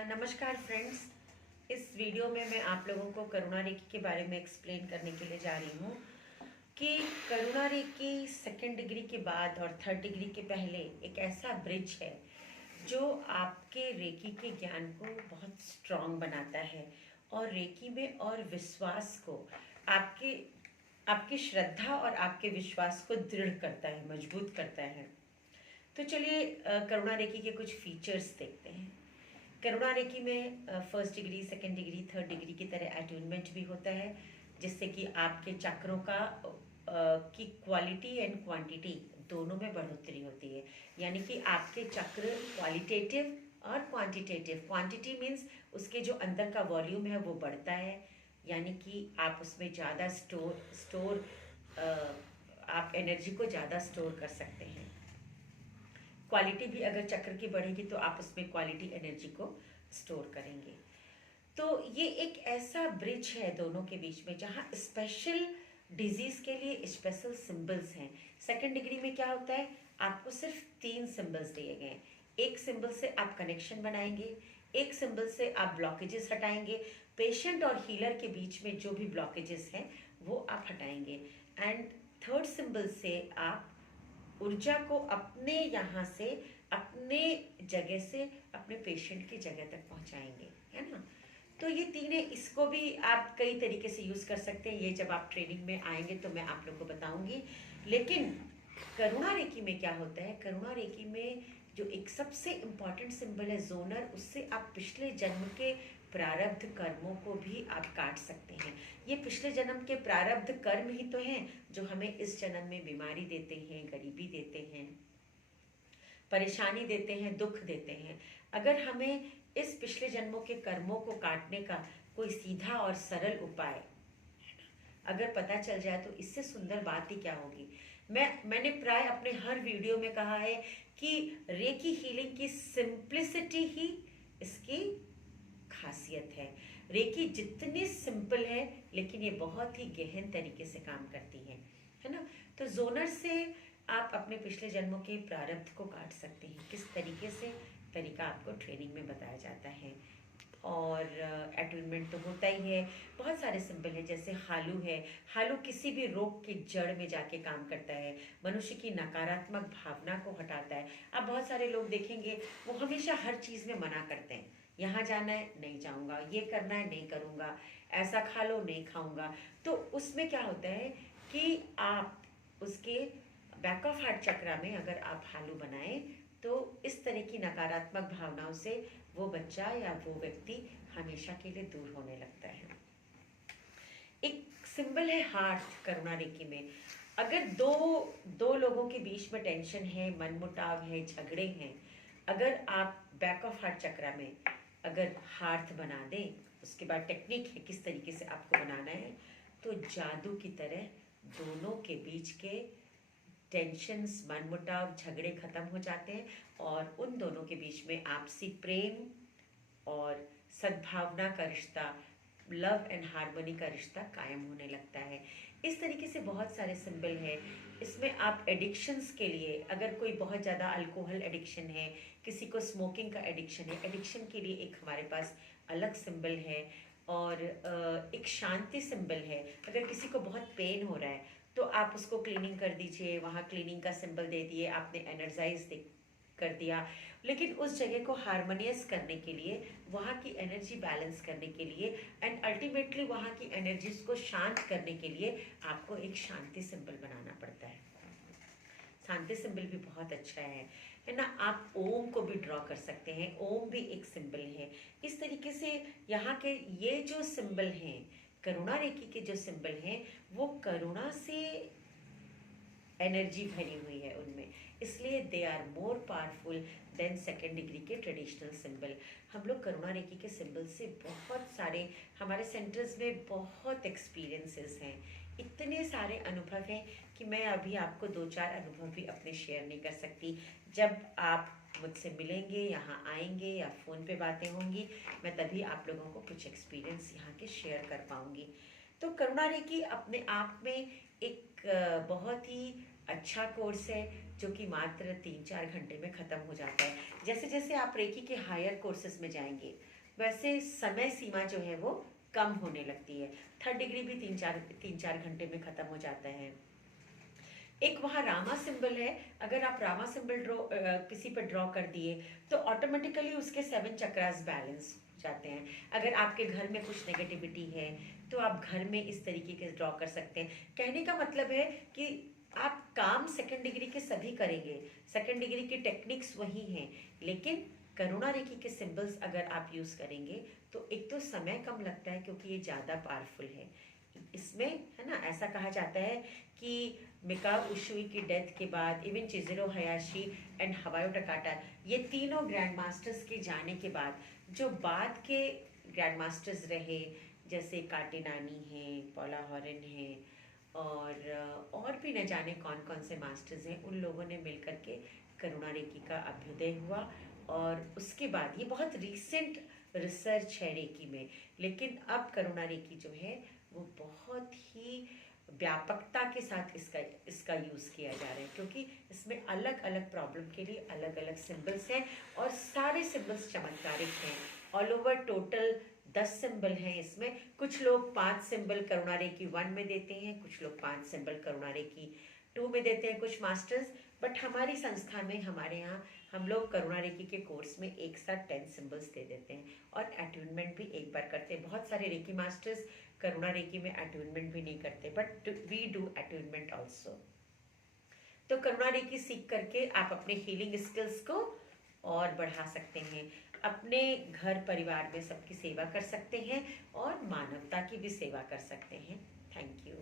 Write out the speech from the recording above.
नमस्कार फ्रेंड्स। इस वीडियो में मैं आप लोगों को करुणा रेकी के बारे में एक्सप्लेन करने के लिए जा रही हूँ कि करुणा रेकी सेकेंड डिग्री के बाद और थर्ड डिग्री के पहले एक ऐसा ब्रिज है जो आपके रेकी के ज्ञान को बहुत स्ट्रॉन्ग बनाता है और रेकी में और विश्वास को आपके आपकी श्रद्धा और आपके विश्वास को दृढ़ करता है, मजबूत करता है। तो चलिए करुणा रेकी के कुछ फीचर्स देखते हैं। करुणा रेकी में first degree, second degree, third degree की तरह अट्यूनमेंट भी होता है, जिससे कि आपके चक्रों का की क्वालिटी एंड क्वांटिटी दोनों में बढ़ोतरी होती है। यानी कि आपके चक्र क्वालिटेटिव और क्वांटिटेटिव, क्वांटिटी मीन्स उसके जो अंदर का वॉल्यूम है वो बढ़ता है, यानी कि आप उसमें ज़्यादा स्टोर आप एनर्जी को ज़्यादा स्टोर कर सकते हैं। क्वालिटी भी अगर चक्र की बढ़ेगी तो आप उसमें क्वालिटी एनर्जी को स्टोर करेंगे। तो ये एक ऐसा ब्रिज है दोनों के बीच में जहाँ स्पेशल डिजीज के लिए स्पेशल सिंबल्स हैं। सेकंड डिग्री में क्या होता है, आपको सिर्फ 3 सिंबल्स दिए गए हैं। एक सिंबल से आप कनेक्शन बनाएंगे, एक सिंबल से आप ब्लॉकेजेस हटाएंगे, पेशेंट और हीलर के बीच में जो भी ब्लॉकेजेस हैं वो आप हटाएंगे, एंड थर्ड सिंबल से आप ऊर्जा को अपने यहाँ से, अपने जगह से अपने पेशेंट की जगह तक पहुँचाएंगे, है ना। तो ये तीनों, इसको भी आप कई तरीके से यूज़ कर सकते हैं। ये जब आप ट्रेनिंग में आएंगे तो मैं आप लोग को बताऊंगी। लेकिन करुणा रेकी में क्या होता है, करुणा रेकी में जो एक सबसे इम्पॉर्टेंट सिंबल है जोनर, उससे आप पिछले जन्म के प्रारब्ध कर्मों को भी आप काट सकते हैं। ये पिछले जन्म के प्रारब्ध कर्म ही तो हैं जो हमें इस जन्म में बीमारी देते हैं, गरीबी देते हैं, परेशानी देते हैं, दुख देते हैं। अगर हमें इस पिछले जन्मों के कर्मों को काटने का कोई सीधा और सरल उपाय अगर पता चल जाए तो इससे सुंदर बात ही क्या होगी। मैंने प्राय अपने हर वीडियो में कहा है कि रेकी हीलिंग की सिंप्लिसिटी ही इसकी खासियत है। रेकी जितनी सिंपल है लेकिन ये बहुत ही गहन तरीके से काम करती है ना। तो जोनर से आप अपने पिछले जन्मों के प्रारब्ध को काट सकते हैं। किस तरीके से, तरीका आपको ट्रेनिंग में बताया जाता है। और अटूनमेंट तो होता ही है। बहुत सारे सिंबल है, जैसे हालू है। हालू किसी भी रोग की जड़ में जाके काम करता है, मनुष्य की नकारात्मक भावना को हटाता है। आप बहुत सारे लोग देखेंगे वो हमेशा हर चीज़ में मना करते हैं, यहाँ जाना है नहीं जाऊँगा, ये करना है नहीं करूँगा, ऐसा खा लो नहीं खाऊँगा। तो उसमें क्या होता है कि आप उसके बैक ऑफ हार्ट चक्रा में अगर आप हालू बनाएं तो इस तरह की नकारात्मक भावनाओं से वो बच्चा या वो व्यक्ति हमेशा के लिए दूर होने लगता है। एक सिंबल है हार्ट करुणा रेकी में। अगर दो लोगों के बीच में टेंशन है, मनमुटाव है, झगड़े हैं, अगर आप बैक ऑफ हार्ट चक्रा में अगर हार्ट बना दें, उसके बाद टेक्निक है किस तरीके से आपको बनाना है, तो जादू की तरह दोनों के बीच के टेंशन्स, मनमुटाव, झगड़े खत्म हो जाते हैं और उन दोनों के बीच में आपसी प्रेम और सद्भावना का रिश्ता, लव एंड हार्मनी का रिश्ता कायम होने लगता है। इस तरीके से बहुत सारे सिंबल हैं। इसमें आप एडिक्शंस के लिए, अगर कोई बहुत ज़्यादा अल्कोहल एडिक्शन है, किसी को स्मोकिंग का एडिक्शन है, एडिक्शन के लिए एक हमारे पास अलग सिंबल है। और एक शांति सिंबल है। अगर किसी को बहुत पेन हो रहा है तो आप उसको क्लीनिंग कर दीजिए, वहाँ क्लीनिंग का सिंबल दे दिए, आपने एनर्जाइज कर दिया। लेकिन उस जगह को हारमोनियस करने के लिए, वहाँ की एनर्जी बैलेंस करने के लिए एंड अल्टीमेटली वहाँ की एनर्जीज को शांत करने के लिए आपको एक शांति सिंबल बनाना पड़ता है। शांति सिंबल भी बहुत अच्छा है ना। आप ओम को भी ड्रॉ कर सकते हैं, ओम भी एक सिंबल है। इस तरीके से यहाँ के ये जो सिंबल हैं, करुणा रेकी के जो सिंबल हैं, वो करुणा से एनर्जी भरी हुई है उनमें, इसलिए they are more powerful than second degree के ट्रेडिशनल सिंबल। हम लोग करुणा रेकी के सिंबल से बहुत सारे, हमारे सेंटर्स में बहुत एक्सपीरियंसेस हैं, इतने सारे अनुभव हैं कि मैं अभी आपको 2-4 अनुभव भी अपने शेयर नहीं कर सकती। जब आप मुझसे मिलेंगे, यहाँ आएंगे या फ़ोन पे बातें होंगी, मैं तभी आप लोगों को कुछ एक्सपीरियंस यहाँ के शेयर कर पाऊँगी। तो करुणा रेकी अपने आप में एक बहुत ही अच्छा कोर्स है जो कि मात्र 3-4 घंटे में ख़त्म हो जाता है। जैसे जैसे आप रेकी के हायर कोर्सेज में जाएंगे वैसे समय सीमा जो है वो कम होने लगती है। थर्ड डिग्री भी 3-4 घंटे में ख़त्म हो जाता है। एक वहाँ रामा सिंबल है, अगर आप रामा सिंबल किसी पर ड्रॉ कर दिए तो ऑटोमेटिकली उसके 7 चक्रास बैलेंस जाते हैं। अगर आपके घर में कुछ नेगेटिविटी है तो आप घर में इस तरीके के ड्रॉ कर सकते हैं। कहने का मतलब है कि आप काम सेकंड डिग्री के सभी करेंगे, सेकंड डिग्री की टेक्निक्स वही हैं, लेकिन करुणा रेखी के सिंबल्स अगर आप यूज़ करेंगे तो एक तो समय कम लगता है क्योंकि ये ज़्यादा पावरफुल है। इसमें है ना, ऐसा कहा जाता है कि मिकाओ उशुई की डेथ के बाद इवन चिज़ुरो हयाशी एंड हवायो टकाटा, ये तीनों ग्रैंड मास्टर्स के जाने के बाद जो बाद के ग्रैंड मास्टर्स रहे, जैसे काटेनानी हैं, पॉला हॉरन हैं, और भी न जाने कौन कौन से मास्टर्स हैं, उन लोगों ने मिल के करुणा रेकी का अभ्युदय हुआ। और उसके बाद ये बहुत रीसेंट रिसर्च है रेकी में, लेकिन अब करुणा रेकी जो है वो बहुत ही व्यापकता के साथ इसका यूज़ किया जा रहा है, क्योंकि इसमें अलग अलग प्रॉब्लम के लिए अलग अलग सिंबल्स हैं और सारे सिंबल्स चमत्कारिक हैं। ऑल ओवर टोटल 10 सिंबल हैं इसमें। कुछ लोग 5 सिंबल करुणा रेकी 1 में देते हैं, कुछ लोग 5 सिंबल करुणा रेकी 2 में देते हैं कुछ मास्टर्स। बट हमारी संस्था में, हमारे यहाँ, हम लोग करुणा रेकी के कोर्स में एक साथ 10 सिंबल्स दे देते हैं और अट्यूनमेंट भी एक बार करते हैं। बहुत सारे रेकी मास्टर्स करुणा रेकी में अट्यूनमेंट भी नहीं करते, but we do attunement also. तो करुणा रेकी सीख करके आप अपने हीलिंग स्किल्स को और बढ़ा सकते हैं, अपने घर परिवार में सबकी सेवा कर सकते हैं और मानवता की भी सेवा कर सकते हैं। Thank you.